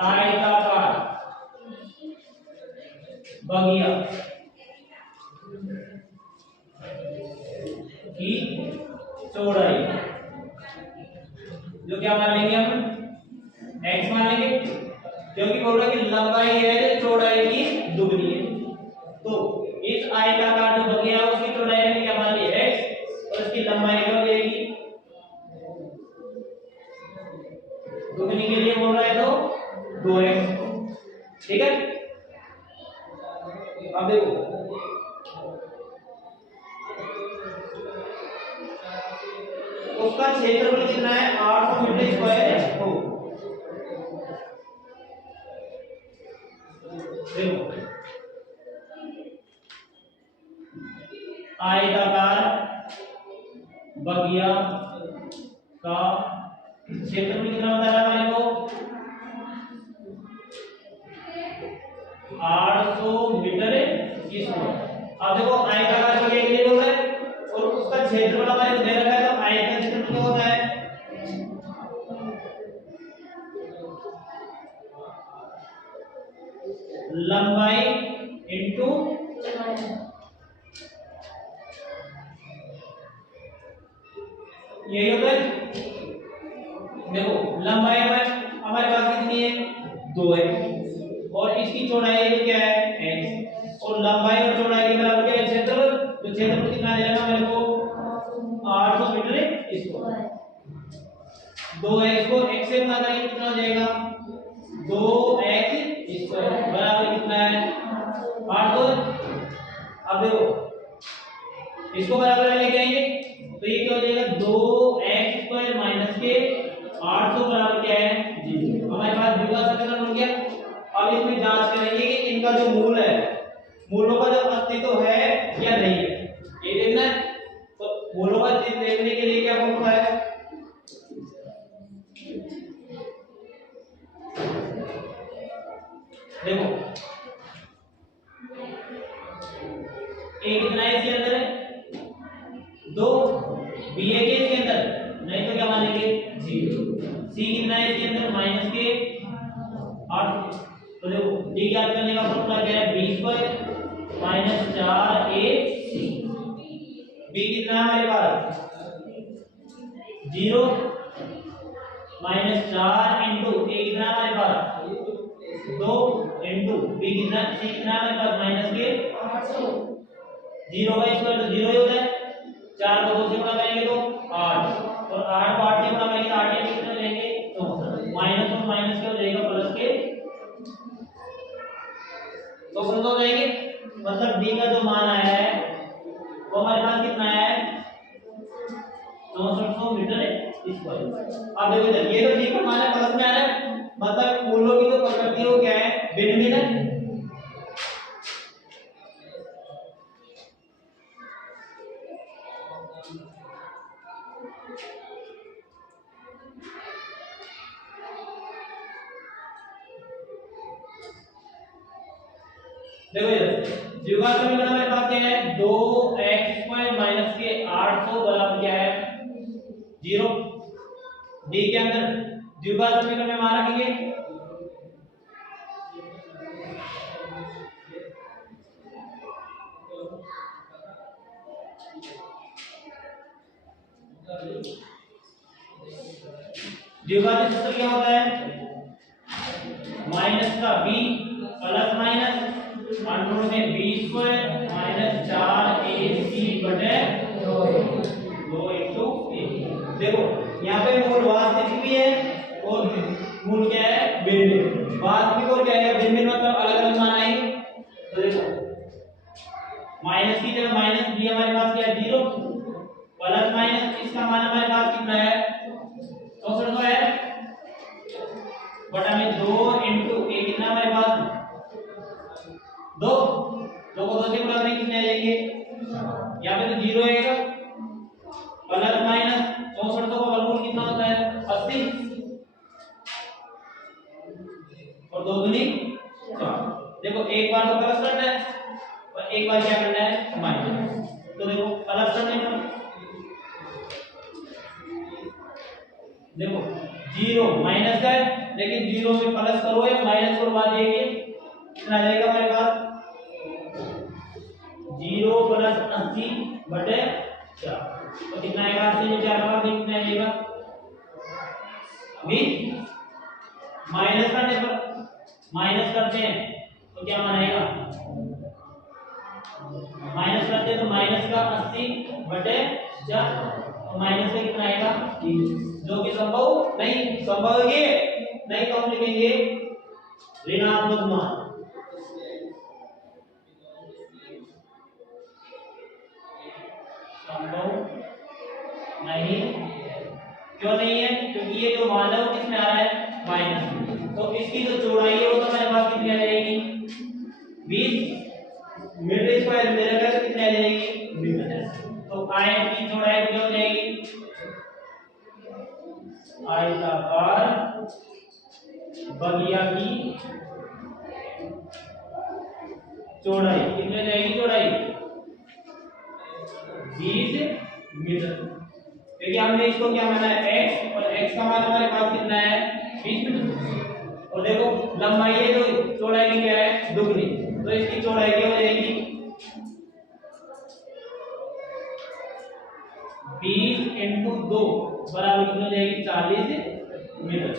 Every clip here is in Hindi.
आयताकार बगिया की चौड़ाई, जो क्या मान लेंगे हम, x मान लेंगे, क्योंकि बोल रहा है कि लंबाई है चौड़ाई की दुगनी है। तो इस आयताकार जो बगिया है उसकी चौड़ाई हमने क्या मान ली, x, और इसकी लंबाई क्या हो जाएगी, दुगनी के लिए बोल रहा है तो 2x। ठीक है, अब देखो उसका क्षेत्रफल कितना है, 800 मीटर स्क्वायर हो। देखो आयताकार बगिया का क्षेत्रफल कितना बता रहा है हमारे को, 800 मीटर स्क्वायर। अब देखो आयताकार बगिया के लिए बोल रहा है और उसका क्षेत्रफल हमारे को दे रखा है, तो आयत का क्षेत्रफल क्या होता है, लंबाई इंटू यही होता है। देखो लंबाई हमारे पास कितनी है, 2 है, और इसकी चौड़ाई क्या है, x, और लंबाई और चौड़ाई के बराबर क्या है, क्षेत्रफल। तो क्षेत्रफल कितना दे रहा है मेरे को, 800 मीटर स्क्वायर। 2x को x से गुणा करेंगे कितना हो जाएगा, 2x स्क्वायर बराबर कितना है, 800। अब देखो इसको बराबर लेके आएंगे तो ये क्या हो जाएगा, 2x स्क्वायर माइनस के 800 बराबर क्या है, 0। हमारे पास द्विघात समीकरण बन गया। अब इसमें जांच करेंगे कि इनका जो मूल है, मूलों का जो अस्तित्व है या नहीं है, ये देखना है। तो मूलों का अस्तित्व देखने के लिए क्या फॉर्मूला है, देखो a कितना है इसके अंदर है, 2, b है के इसके अंदर, नहीं तो क्या मान लेंगे, 0। c कितना है इसके अंदर, माइनस के 8। तो देखो d ज्ञात करने का फॉर्मूला क्या है, b square minus 4ac। b कितना है हमारे पास, 0 माइनस 4 इंटू a कितना है हमारे पास, 2 इंटू b कितना, c कितना है हमारे पास, माइनस के 800। 0 का स्क्वायर तो 0 ही होता है, 4 को 2 से गुणा करेंगे तो 8, और 8 को 8 से गुणा करेंगे तो 8 के कितने लेंगे, तो माइनस और माइनस क्या हो जाएगा, प्लस के 2 हो जाएंगे। मतलब d का जो मान आया है वो हमारे पास कितना है, 6400 मीटर स्क्वायर। अब देखो इधर ये तो d का मान है, प्लस में आ रहा है, मतलब मूलों की जो प्रकृति वो क्या है, भिन्न भिन्न है। देखो इधर द्विघात समीकरण हमारे पास क्या है, 2x स्क्वायर माइनस के 800 बराबर क्या है, 0। d के अंदर द्विघात समीकरण में मान रखेंगे, द्विघात सूत्र क्या होता है, माइनस का b प्लस माइनस अंडर में b स्क्वायर माइनस 4ac बटे 2 इंटू a। देखो यहाँ पे मूल वास्तविक भी है और मूल क्या है, भिन्न। वास्तविक और क्या है, भिन्न मतलब अलग अलग मान आएंगे। तो देखो माइनस की जगह माइनस b हमारे पास क्या है, 0, प्लस माइनस इसका मान हमारे पास कितना है, 6400 है, बटा में 2 इंटू a कितना हमारे पास, 2 को 2 से गुणा करेंगे कितने आ जाएंगे, यहाँ पे तो 0 आएगा, प्लस माइनस 6400 का वर्गमूल कितना होता है, 80, और 2 दूनी 4। देखो एक बार तो प्लस करना है और एक बार क्या करना है, माइनस। तो देखो प्लस करने पर देखो जीरो माइनस का है, लेकिन जीरो में प्लस करो या माइनस करवा देंगे, कितना आ जाएगा हमारे पास? 0 प्लस 80 बटे 4, तो कितना आएगा? 80 में 4 का कितना आएगा? 20। माइनस करने पर माइनस करते हैं तो क्या मान आएगा? माइनस करते हैं तो माइनस का 80 बटे 4, तो माइनस का कितना आएगा? 30, जो कि संभव नहीं। संभव ये नहीं तो हम लिखेंगे ऋणात्मक मान। संभव नहीं, क्यों नहीं है? क्योंकि ये जो मान है वो किसमें आ रहा है? माइनस। तो इसकी जो चौड़ाई है वो तो हमारे पास कितनी आ जाएगी? 20 मीटर स्क्वायर में रखा तो कितनी आ जाएगी? मीटर। तो आयत की चौड़ाई क्या हो जाएगी? आयताकार बगिया की चौड़ाई कितनी हो जाएगी? चौड़ाई 20 मीटर। क्योंकि हमने इसको क्या माना है? x, और x का मान हमारे पास कितना है? 20 मीटर। और देखो लंबाई है जो चौड़ाई की क्या है? दुगनी, तो इसकी चौड़ाई क्या हो जाएगी? 20 इंटू 2 बराबर कितनी हो जाएगी? 40 मीटर।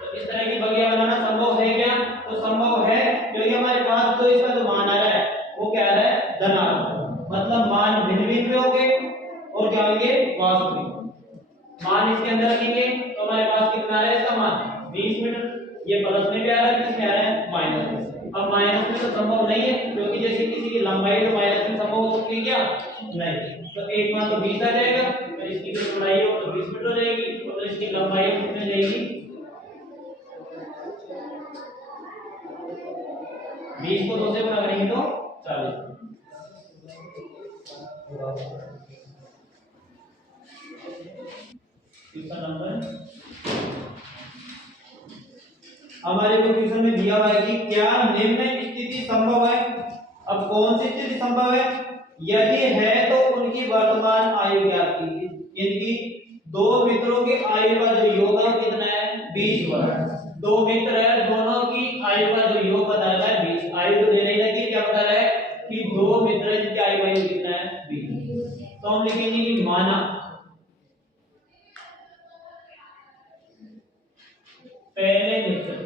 तो इस तरह की बगिया बनाना संभव है क्या? तो संभव है, क्योंकि हमारे पास तो इसका जो मान आ रहा है वो क्या आ रहा है? धनात्मक, मतलब मान भिन्न भिन्न होंगे और क्या होंगे? वास्तविक मान इसके अंदर रखेंगे तो हमारे पास कितना आ रहा है? इसका मान 20 मीटर। ये प्लस में भी आ रहा है, किसमें आ रहा है? माइनस में। अब माइनस में तो संभव नहीं है, क्योंकि जैसे किसी की लंबाई तो माइनस में संभव हो सकती है क्या? नहीं। तो एक मान तो 20 आ जाएगा, तो इसकी जो चौड़ाई हो तो 20 मीटर हो जाएगी, और इसकी लंबाई कितनी हो जाएगी? 20 को 2 से गुणा करेंगे तो 40। इसका नंबर हमारे को क्वेश्चन में दिया हुआ है कि क्या निम्न स्थिति संभव है? अब कौन सी स्थिति संभव है? यदि है तो उनकी वर्तमान आयु ज्ञात कीजिए। इनकी दो मित्रों की आयु का जो योग है कितना है? 20 वर्ष। दो मित्र है, दोनों की आयु का जो योग बता रहा है 20। आयु तो देने लगी, क्या बता रहा है? कि दो मित्र जिनकी आयु कितना है? 20। तो हम लिखेंगे कि माना पहले मित्र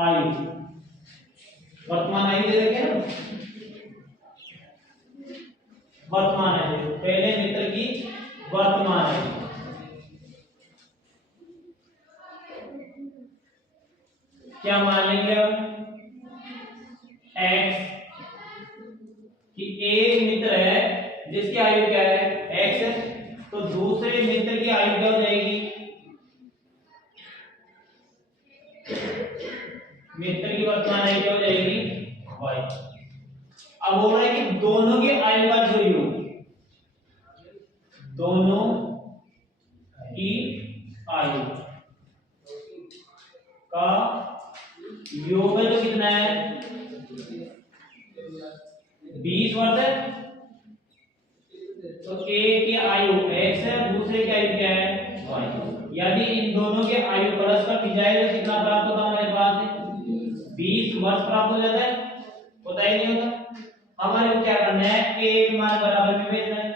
आयु, वर्तमान आयु दे रखे ना, वर्तमान आयु, पहले मित्र की वर्तमान आयु क्या मान लेंगे अब? x कि एक मित्र है जिसकी आयु क्या है? x, तो दूसरे मित्र की आयु क्या हो जाएगी? मित्र की वर्तमान आयु क्या हो जाएगी? y। अब हो रहा है कि दोनों की आयु का जो योग, दोनों की आयु का योग है जो कितना है? 20 वर्ष है। तो एक की आयु x है, दूसरे की आयु क्या है? y। यदि इन दोनों के आयु परस्पर की जाए तो कितना प्राप्त होता हमारे पास? 20 वर्ष प्राप्त हो जाता है। होता ही नहीं होता। हमारे को क्या करना है? एक मान बराबर में भेजना है।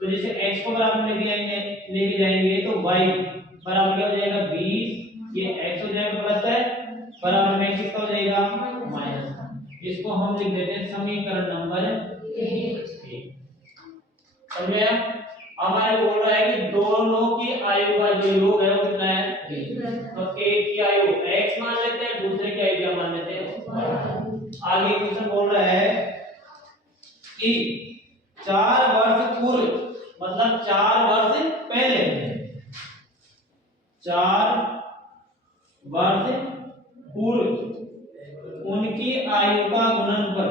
तो जैसे x को बराबर में लेके जाएंगे तो y बराबर क्या हो जाएगा? 20, ये x हो जाएगा प्लस है, बराबर में किसका हो जाएगा? माइनस। इसको हम लिख देते हैं समीकरण नंबर 1। समझ गया? हमारे बोल रहा है कि दोनों की आयु का जो योग है वो कितना है? 20। तो एक की आयु x मान लेते हैं, दूसरे की आयु क्या मान लेते हैं? आगे क्वेश्चन बोल रहा है कि 4 वर्ष पूर्व, मतलब 4 वर्ष पहले, 4 वर्ष पूर्व उनकी आयु का गुणनफल,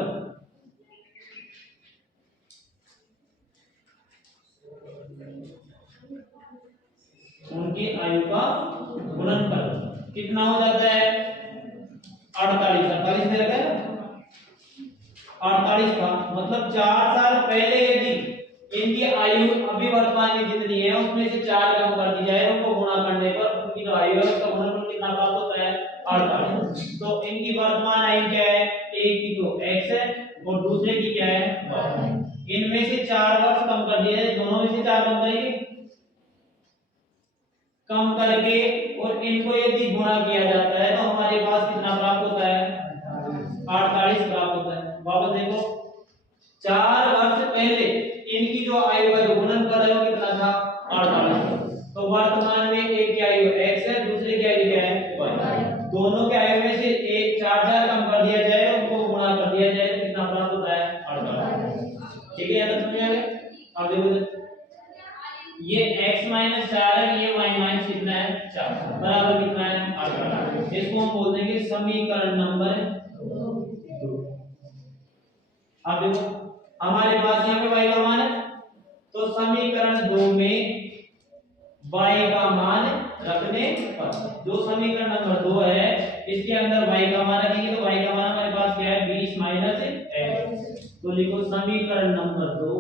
उनकी आयु का गुणनफल कितना हो जाता है? 48 दे रखा है। 48 का, मतलब 4 साल पहले यदि इनकी आयु अभी वर्तमान में जितनी है उसमें से 4 कम कर दी जाए, उनको गुणा करने पर उनकी जो आयु है उसका गुणनफल कितना प्राप्त होता है 48। तो इनकी वर्तमान आयु क्या है, एक की तो x है और दूसरे की क्या है y। इनमें से 4 वर्ष कम कर दिए, दोनों में से 4 कम करेंगे, कम करके और इनको यदि गुणा किया जाता है तो हमारे पास कितना प्राप्त होता है 48 प्राप्त होता है। वापस देखो, 4 वर्ष पहले इनकी जो आयु का जो गुणनफल है वो कितना था 48। तो वर्तमान में एक की आयु x है, दूसरे की आयु क्या है y। दोनों के आयु में से एक 4 कम कर दिया जाए, उनको गुणा कर दिया जाए तो कितना प्राप्त होता है 48। ठीक है, याद समझ आ गया। अब देखो ये x माइनस 4 है, ये y माइनस कितना है 4, बराबर कितना है 18। इसको हम बोल देंगे समीकरण नंबर 2। अब देखो हमारे पास यहाँ पे y का मान है, तो समीकरण 2 में y का मान रखने पर जो समीकरण नंबर 2 है इसके अंदर y का मान रखेंगे, तो y का मान हमारे पास क्या है 20 माइनस x। तो लिखो समीकरण नंबर 2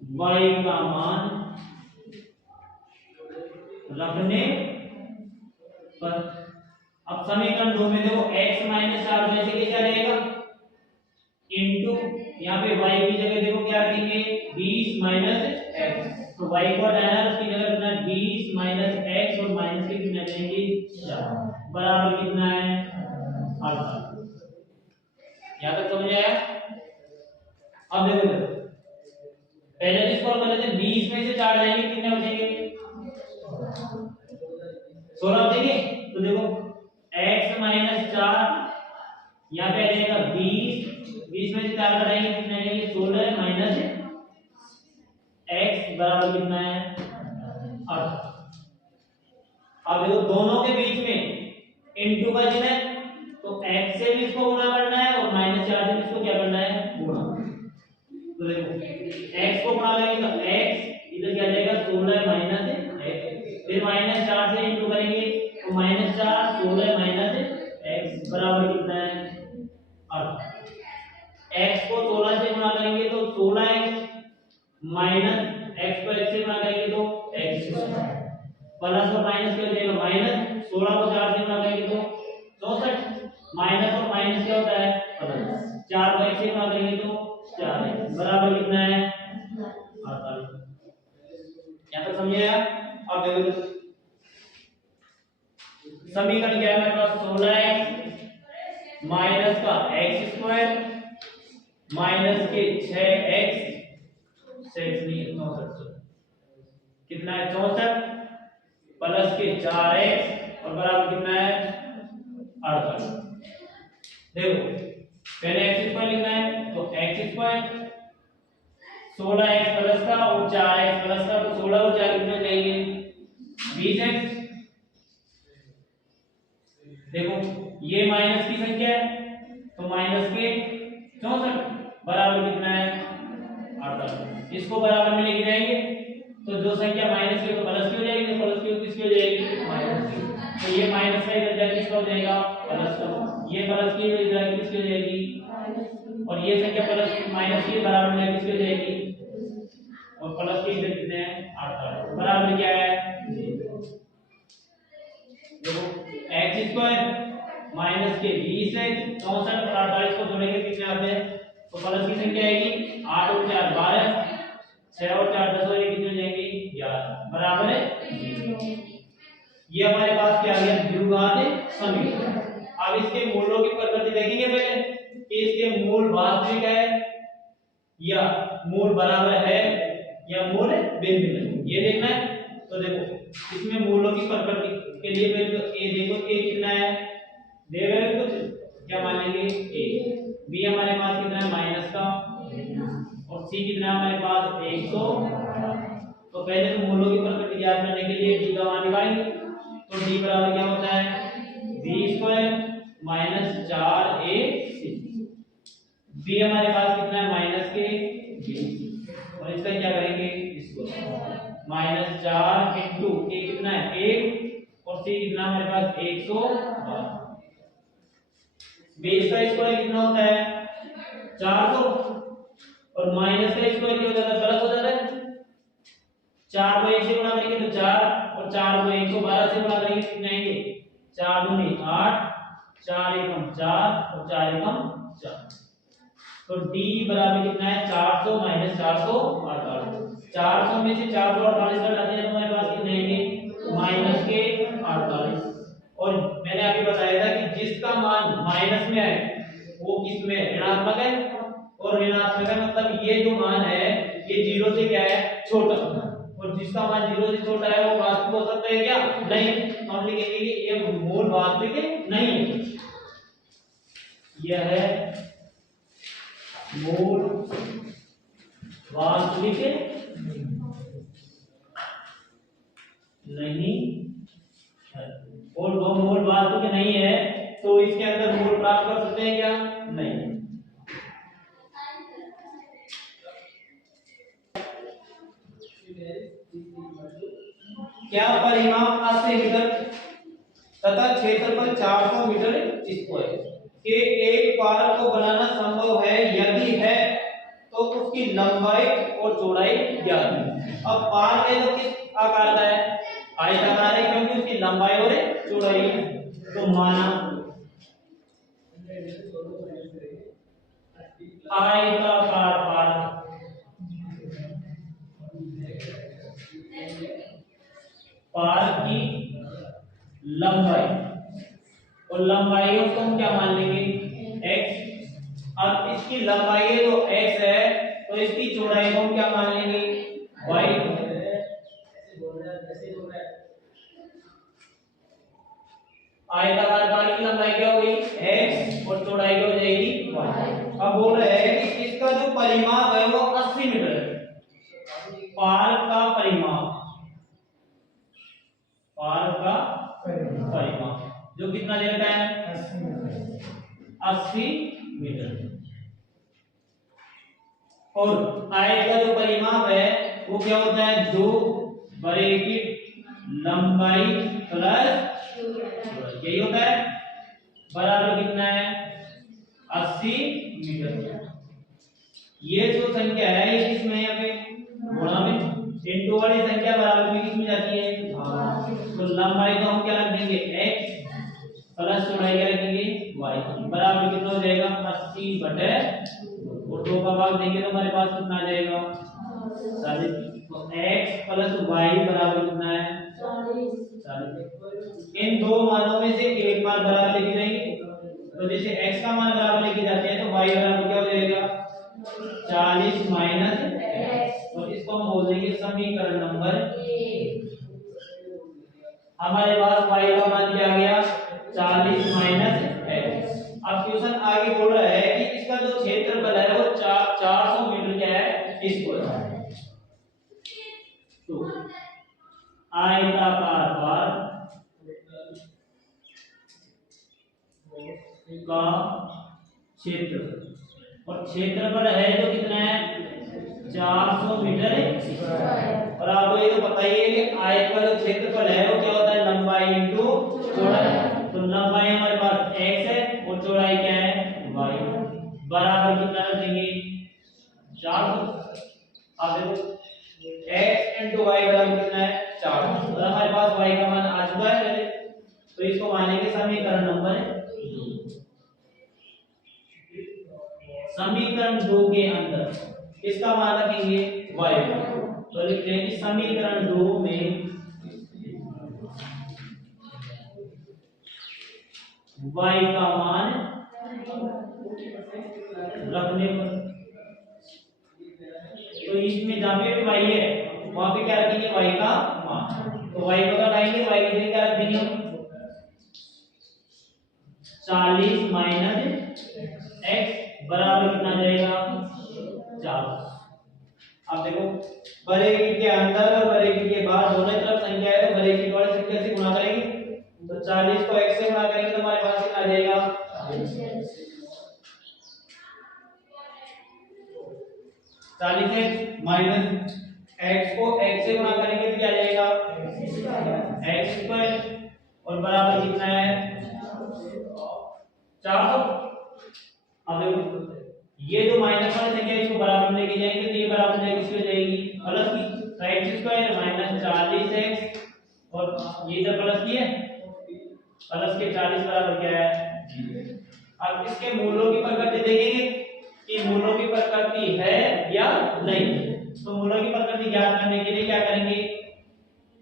y का मान रखने पर। अब समीकरण 2 में देखो x माइनस 4 में से क्या रहेगा इनटू, यहाँ पे y की जगह देखो क्या रखेंगे 20 माइनस x, तो y को हटाना है उसकी जगह रखना है 20 माइनस x और माइनस के कितना देंगे 4, बराबर कितना है 18। यहाँ तक समझ आया। अब देखो पहले तो इसको कर लेते हैं, 20 में से 4 जाएंगे कितने बचेंगे 16 बचेंगे। तो देखो x माइनस 4 यहाँ पे आ जाएगा 20 में से 4 घटाएंगे कितने आएंगे 16 माइनस x बराबर कितना है 8। अब देखो दोनों के बीच में इनटू का चिन्ह है, तो x से भी इसको गुणा करना है और माइनस 4 से भी इसको क्या करना है गुणा। तो देखो x को गुणा करेंगे तो x इधर क्या जाएगा 16 माइनस x, फिर माइनस 4 से इनटू करेंगे तो माइनस 4 16 माइनस x बराबर कितना है 8। x को 16 से गुणा करेंगे तो 16x माइनस x को x से गुणा करेंगे तो x प्लस और माइनस क्या हो जाएगा माइनस, 16 को 4 से गुणा करेंगे तो 64, माइनस और माइनस क्या होता है प्लस, 4 को x से गुणा करेंगे तो 4x बराबर कितना है 48। यहाँ तक समझे आप। अब देखो समीकरण क्या है हमारे पास 16x माइनस का x स्क्वायर माइनस के 6x 6 नहीं 64 कितना है 64 प्लस के 4x और बराबर कितना है 48। देखो पहले x स्क्वायर लिखना है तो x स्क्वायर 16x प्लस का और 4x प्लस का, तो 16 और 4 कितने जाएंगे 20x। देखो ये माइनस की संख्या है तो माइनस के 64 बराबर कितना है 48। इसको बराबर में लेके जाएंगे तो जो संख्या माइनस की तो प्लस की हो जाएगी, तो प्लस की किसकी हो जाएगी माइनस की, तो ये माइनस का इधर जाके किसका हो जाएगा प्लस का, ये प्लस की इधर किसकी हो जाएगी, और ये संख्या प्लस माइनस की बराबर में किसकी हो जाएगी, और प्लस की इधर कितने हैं 48 बराबर क्या है। देखो x स्क्वायर माइनस के 20 है 64 और 48 को जोड़ेंगे कितने आते हैं, तो प्लस की संख्या आएगी 8 और 4 12, 6 और 4 10 और ये कितने हो जाएंगे 11 बराबर है। ये हमारे पास क्या आ गया द्विघात समीकरण। अब इसके मूलों की प्रकृति देखेंगे पहले कि इसके मूल वास्तविक है या मूल बराबर है या मूल भिन्न है, ये देखना है। तो देखो इसमें मूलों की प्रकृति के लिए पहले तो a देखो a कितना है दे रहे हैं कुछ क्या मान लेंगे a, b हमारे पास कितना है माइनस का और c कितना है हमारे पास 100। तो पहले तो मूलों की प्रकृति ज्ञात करने के लिए d का मान निकालेंगे, तो d बराबर क्या होता है b square minus 4ac, b हमारे पास कितना है माइनस के 20 और इसका क्या करेंगे इसको माइनस 4 इंटू a कितना है 1 और c कितना हमारे पास 112, 20 का स्क्वायर कितना होता है 400, और माइनस का स्क्वायर क्या हो जाता है प्लस हो जाता है। 4 को 1 से गुणा करेंगे तो 4, और 4 को 112 से गुणा करेंगे कितने आएंगे 4 दूनी 8, 4 एकम 4 और 4 एकम 4। तो d बराबर कितना है 400 माइनस 448। 400 में से 448 घटाते हैं तो हमारे पास कितने आएंगे माइनस के 48। और मैंने अभी बताया था कि जिसका मान माइनस में है वो किस में ऋणात्मक है, और ऋणात्मक है मतलब ये जो मान है ये 0 से क्या है छोटा, और जिसका मान 0 से छोटा है वो वास्तविक हो सकता है क्या नहीं। हम लिखेंगे कि ये मूल वास्तविक नहीं है, यह है मूल वास्तविक नहीं है, और वो मूल वास्तविक नहीं है तो इसके अंदर मूल प्राप्त कर सकते हैं क्या नहीं। क्या परिमाप 80 मीटर तथा क्षेत्रफल 400 मीटर स्क्वायर के एक पार्क को बनाना संभव है, यदि है तो उसकी लंबाई और चौड़ाई ज्ञात है। अब पार्क है तो किस आकार का है आयताकार है, क्योंकि उसकी लंबाई और चौड़ाई है। तो माना आयताकार पार्क, पार्क की लंबाई, और लंबाई को हम क्या मान लेंगे x। अब इसकी लंबाई है तो x है, तो इसकी चौड़ाई को हम क्या मान लेंगे y। आयताकार पार्क की लंबाई क्या होगी x और चौड़ाई क्या हो जाएगी y। अब बोल रहे हैं कि इसका जो परिमाप है वो 80 मीटर है। पार्क का परिमाप, पार्क का परिमाप जो कितना दे रखा है 80 मीटर, और आयत का जो परिमाप है वो क्या होता है 2 ब्रैकेट लंबाई प्लस यही होता है बराबर कितना है 80 मीटर। ये जो संख्या है ये किसमें है यहाँ पे गुणा में, इनटू वाली संख्या बराबर में किसमें जाती है तो लंबाई को हम क्या रख देंगे x प्लस चौड़ाई क्या रखेंगे y, बराबर कितना हो जाएगा 80 बटे, और 2 का भाग देंगे तो हमारे पास कितना आ जाएगा 40। तो x प्लस y बराबर कितना है 40। इन दो मानों में से एक मान बराबर लेके जाएंगे, तो जैसे x का मान बराबर लेके जाते हैं तो y बराबर क्या हो जाएगा 40 माइनस x, और इसको हम बोल देंगे समीकरण नंबर 1। हमारे पास y का मान क्या आ गया 40 माइनस x। अब क्वेश्चन आगे बोल रहा है कि इसका जो क्षेत्रफल है वो 400 मीटर क्या है स्क्वायर। तो आयताकार पार्क का क्षेत्रफल, और क्षेत्रफल है जो कितना है 400 मीटर स्क्वायर। और आपको ये तो पता ही है कि आयत का जो क्षेत्रफल है वो क्या होता है लंबाई इंटू चौड़ाई। तो लंबाई हमारे पास x है और चौड़ाई क्या है y, बराबर कितना रखेंगे 400। अब देखो x इंटू y बराबर कितना है 400, तो हमारे पास y का मान आ चुका है पहले, तो इसको मानेंगे समीकरण नंबर 2। समीकरण 2 के अंदर इसका मान रखेंगे y, तो लिखते हैं कि समीकरण 2 में y का मान रखने पर, तो इसमें जहां पे भी y है वहां पे क्या रखेंगे y का मान, तो y को घटाएंगे y की जगह क्या रख देंगे 40 माइनस x बराबर कितना जाएगा 40। अब देखो ब्रैकेट के अंदर और ब्रैकेट के बाहर दोनों तरफ संख्या है, तो ब्रैकेट वाली संख्या से गुणा करेंगे, तो 40 को x से गुणा करेंगे तो हमारे पास कितना आ जाएगा 40x माइनस x को x से गुणा करेंगे तो क्या आ जाएगा x स्क्वायर, और बराबर कितना है 400। अब देखो ये जो माइनस वाली संख्या इसको बराबर में लेके जाएंगे तो ये बराबर में किसकी हो जाएगी, प्लस की। तो x स्क्वायर माइनस 40x और ये इधर प्लस की है, प्लस के 40 बराबर क्या है। अब इसके मूलों की प्रकृति देखेंगे कि मूलों की प्रकृति है या नहीं। तो मूलों की प्रकृति ज्ञात करने के लिए क्या करेंगे,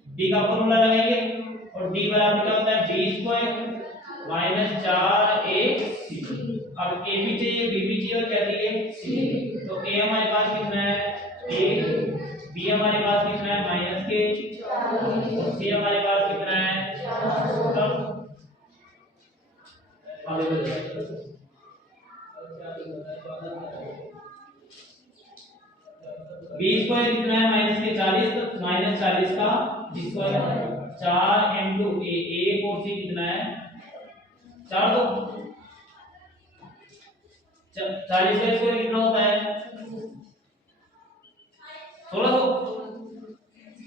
d का फॉर्मूला लगाएंगे और d बराबर क्या होता है b स्क्वायर माइनस 4ac। अब a भी चाहिए b भी चाहिए और क्या चाहिए c। तो a हमारे पास कितना है a, b हमारे पास कितना है माइनस के, और c हमारे पास कितना है तब आगे बढ़ते b स्क्वायर कितना है माइनस के 40, तो माइनस 40 का स्क्वायर 4 इनटू a और c कितना है 4 दो 40 का स्क्वायर कितना होता है 16 दो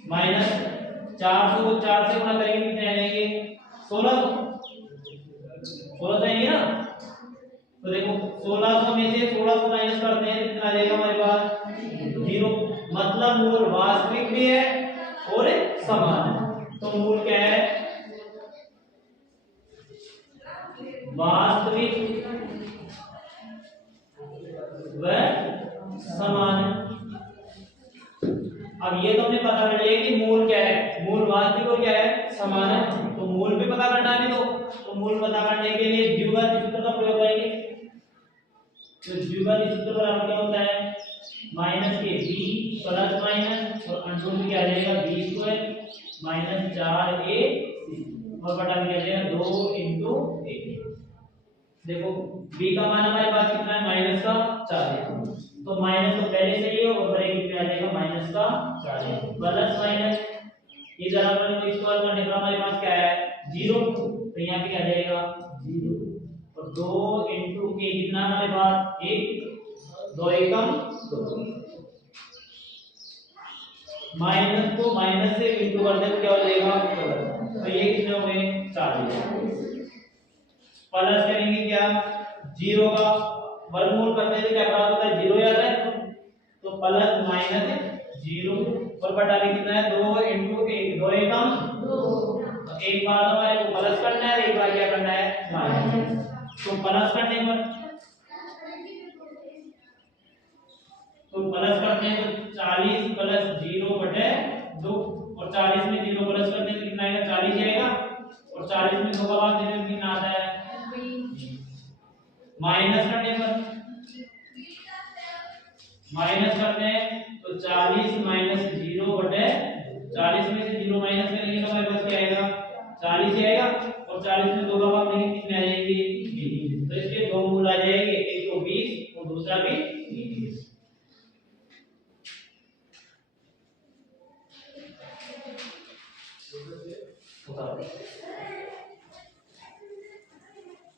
माइनस 400 को 4 से गुणा करेंगे कितने आएंगे 16 आएंगे ना। तो देखो 1600 में से 1600 माइनस करते हैं कितना आ जाएगा हमारे पास 0। मतलब मूल वास्तविक भी है और समान है। तो मूल क्या है वास्तविक व समान है। अब ये तो हमने पता कर लिया कि मूल क्या है, मूल वास्तविक और क्या है समान है। तो मूल भी पता करना है तो मूल पता करने के लिए द्विघात सूत्र का प्रयोग करेंगे। तो द्विघात सूत्र बराबर क्या होता है माइनस के b प्लस माइनस और अंश में क्या आ जाएगा b स्क्वायर माइनस 4ac और बटा में क्या आ जाएगा 2 इनटू a। देखो b का मान हमारे पास कितना है माइनस का 4 है, तो माइनस तो पहले से ही है और ब्रैकेट में आ जाएगा माइनस का 4 है प्लस माइनस ये जरा पर स्क्वायर करने पर हमारे पास क्या है 0। तो यहाँ पे क्या आ जाएगा 0 और 2 इनटू a कितना हमारे पास 1 2 एकम 2 माइनस को माइनस से इनटू कर दे तो क्या हो जाएगा प्लस। तो ये कितने हो गए 40 प्लस करेंगे क्या 0 का वर्गमूल करने से क्या प्राप्त होता है 0 याद है। तो प्लस माइनस 0 और बटा में कितना है 2 इनटू 1 2 एकम 2। तो एक बार हमारे को प्लस करना है एक बार क्या करना है माइनस। तो प्लस करने पर तो 40 प्लस 0 बटे 2 और 40 में 0 प्लस करने से कितना आएगा 40 आएगा और 40 में 2 का भाग देने में कितना आता है माइनस करने पर माइनस करते हैं तो 40 माइनस 0 बटे 40 में से 0 माइनस करेंगे तो हमारे पास क्या आएगा 40 ही आएगा और 40 में 2 का भाग देंगे